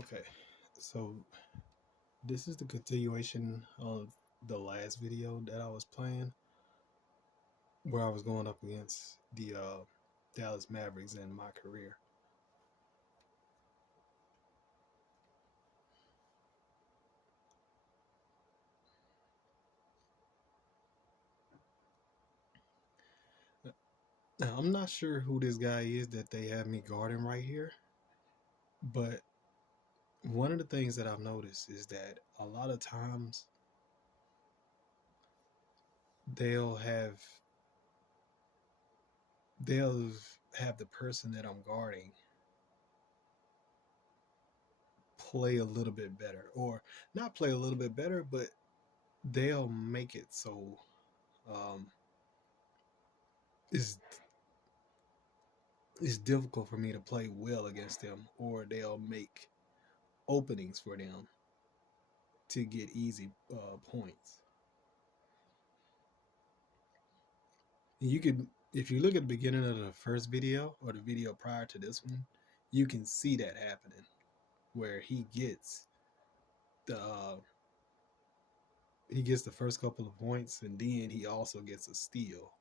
Okay, so this is the continuation of the last video that I was playing, where I was going up against the Dallas Mavericks in my career. Now, I'm not sure who this guy is that they have me guarding right here, but one of the things that I've noticed is that a lot of times they'll have they'll have the person that I'm guarding play a little bit better, or not play a little bit better, but they'll make it so um, it's it's difficult for me to play well against them, or they'll make openings for them to get easy points. And you could, if you look at the beginning of the first video or the video prior to this one, you can see that happening, where the uh, he gets the first couple of points, and then he also gets a steal.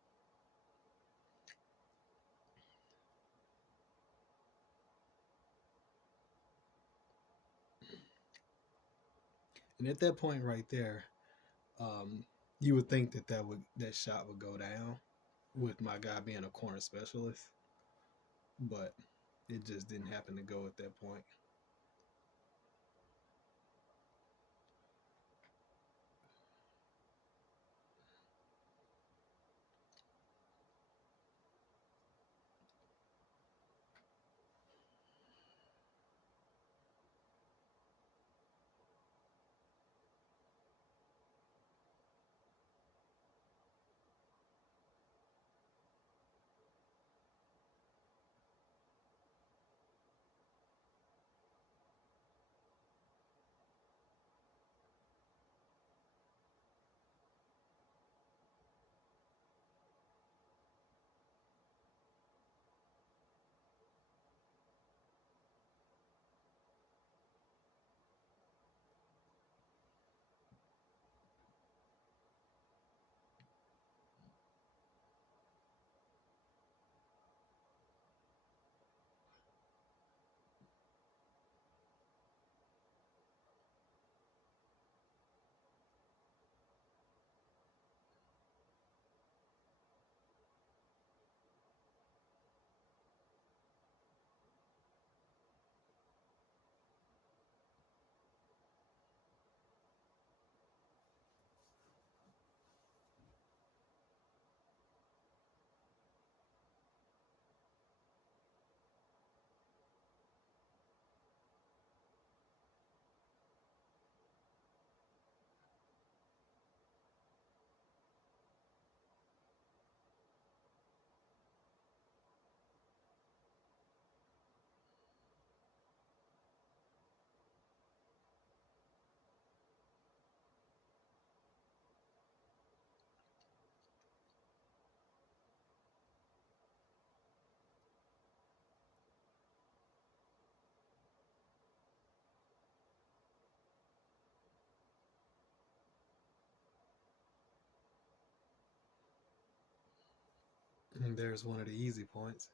And at that point right there, um, you would think that that shot would go down with my guy being a corner specialist, but it just didn't happen to go at that point. And there's one of the easy points.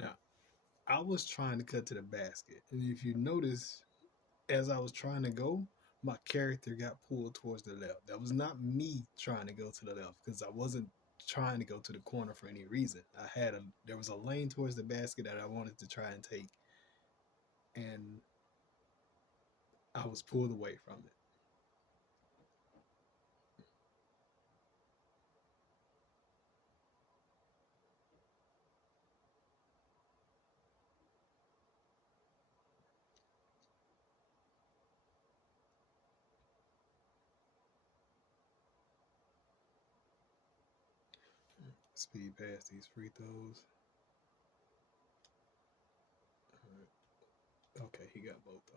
Now, I was trying to cut to the basket, and if you notice, as I was trying to go, my character got pulled towards the left. That was not me trying to go to the left, because I wasn't trying to go to the corner for any reason. There was a lane towards the basket that I wanted to try and take, and I was pulled away from it. Speed past these free throws. All right. Okay, he got both of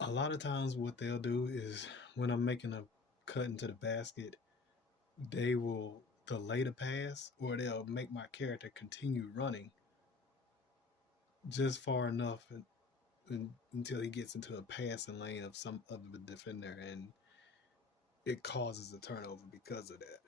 them. A lot of times, what they'll do is when I'm making a cut into the basket, they will delay the pass or they'll make my character continue running just far enough until he gets into a passing lane of some of the defender, and it causes a turnover because of that.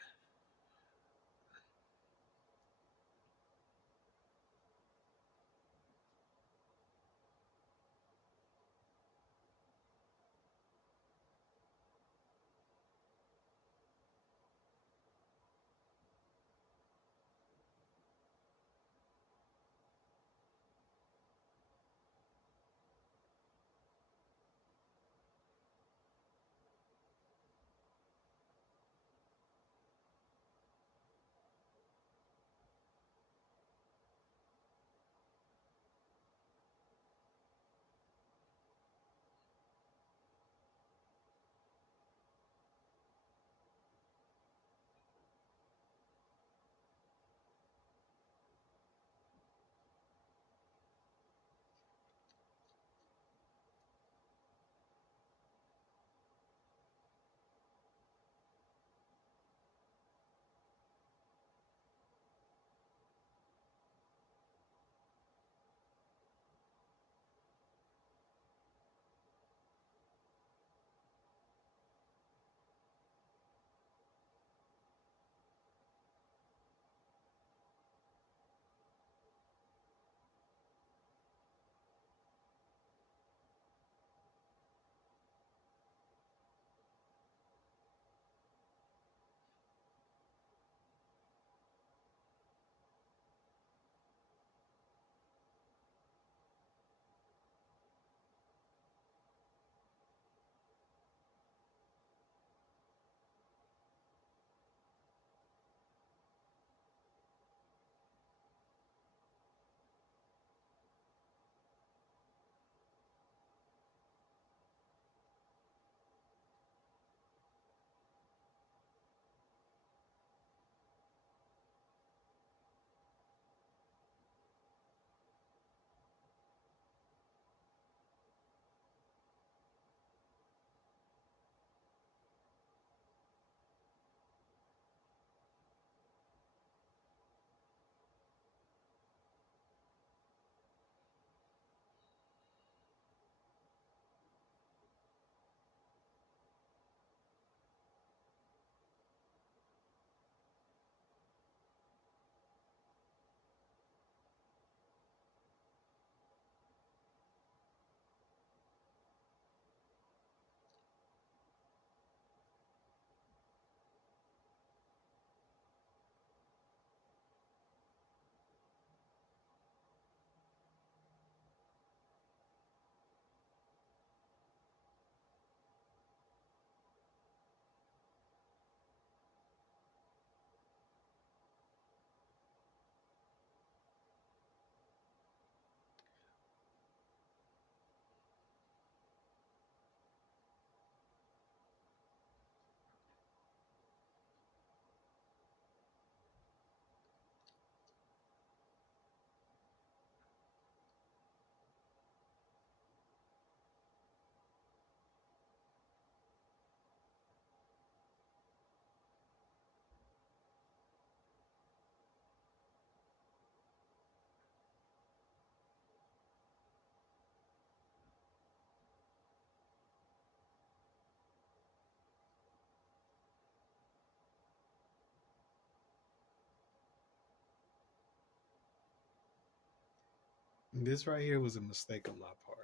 This right here was a mistake on my part.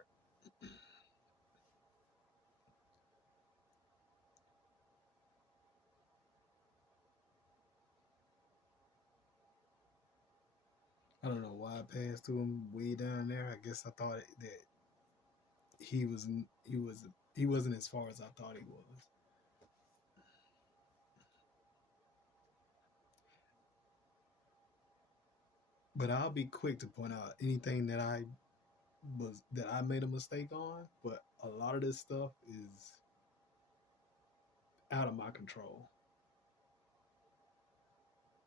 I don't know why I passed to him way down there. I guess I thought that he was he was he wasn't as far as I thought he was. But I'll be quick to point out anything that I made a mistake on. But a lot of this stuff is out of my control.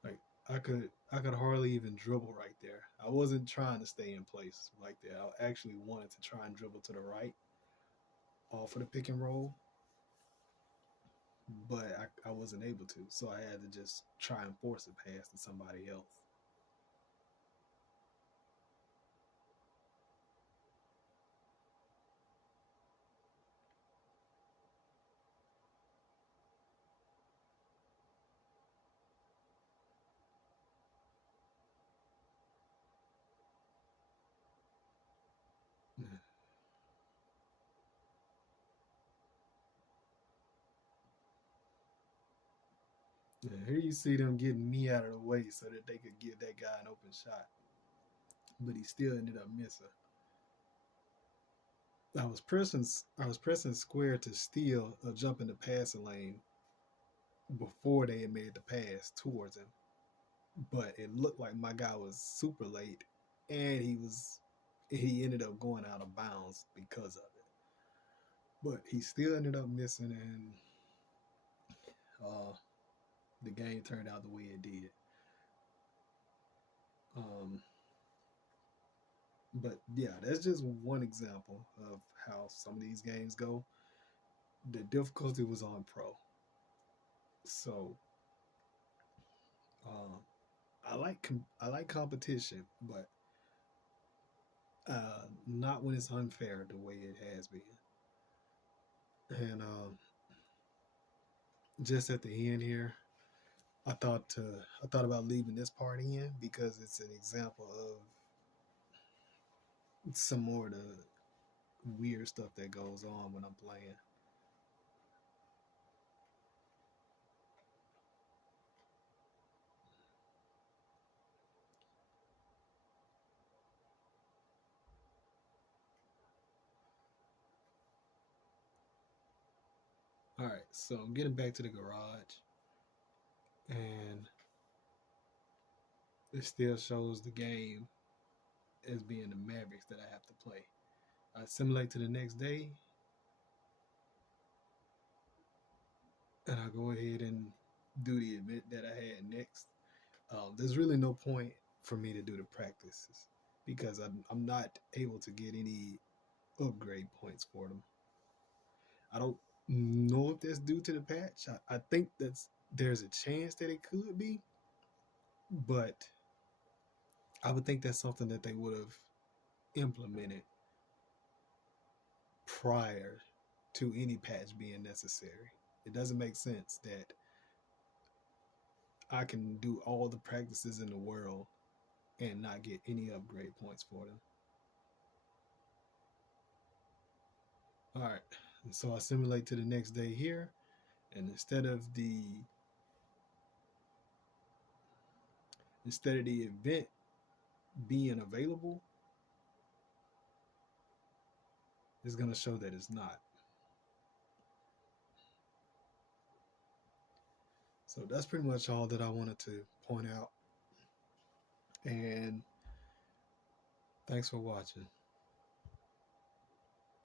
Like I could hardly even dribble right there. I wasn't trying to stay in place like that. I actually wanted to try and dribble to the right off of the pick and roll, but I wasn't able to. So I had to just try and force a pass to somebody else. Yeah, here you see them getting me out of the way so that they could give that guy an open shot, but he still ended up missing. I was pressing square to steal a jump in the passing lane before they had made the pass towards him, but it looked like my guy was super late, and he ended up going out of bounds because of it. But he still ended up missing, and uh, the game turned out the way it did. Um, but yeah, that's just one example of how some of these games go. The difficulty was on pro, so um, I like competition, but not when it's unfair the way it has been. And just at the end here, I thought about leaving this part in because it's an example of some more of the weird stuff that goes on when I'm playing. All right, so I'm getting back to the garage, and it still shows the game as being the Mavericks that I have to play. I simulate to the next day, and I go ahead and do the event that I had next. There's really no point for me to do the practices because I'm not able to get any upgrade points for them. I don't know if that's due to the patch. I think there's a chance that it could be, but I would think that's something that they would have implemented prior to any patch being necessary. It doesn't make sense that I can do all the practices in the world and not get any upgrade points for them. All right. And so I simulate to the next day here, and instead of the event being available, it's going to show that it's not. So that's pretty much all that I wanted to point out. And thanks for watching.